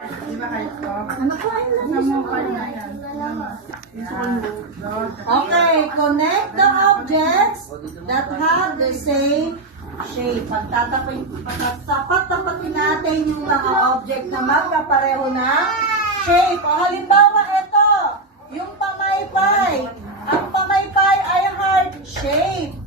Okay, connect the objects that have the same shape. Pagtatapat-tapatin natin yung mga object na magkapareho na shape. O halimbawa ito, yung pamaypay. Ang pamaypay ay heart shape.